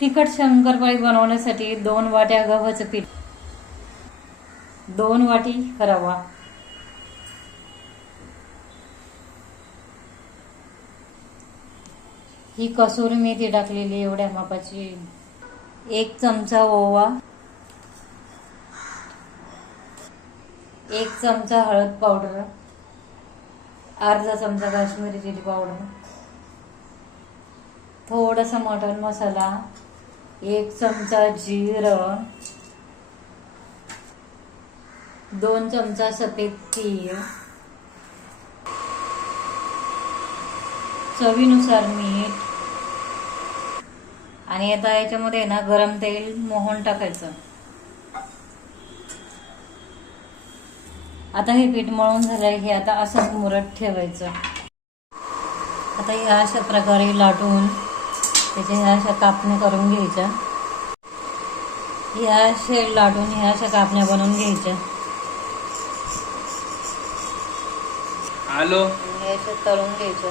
तिखट शंकरपाळी बनवण्यासाठी दोन वाट्या गव्हाचं पीठ दोन वाटी रवा ही कसुरी मेथी टाकलेली एवढ्या मापाची एक चमचा ओवा एक चमचा हळद पावडर अर्धा चमचा काश्मीरी चिली पावडर थोडासा मटन मसाला एक चमचा जिरं दोन चमचा सफेद तीळ. चवीनुसार मीठ. आणि आता याच्यामध्ये ना गरम तेल मोहन टाकायचं. आता हे पीठ मळून झालंय हे आता असंच मुरत ठेवायचं. आता हे अशा प्रकारे लाटून त्याच्या ह्या अशा कापण्या करून घ्यायच्या. ह्या अशा लाटून ह्या अशा कापण्या बनवून घ्यायच्या. ह्या अशा तळून घ्यायच्या.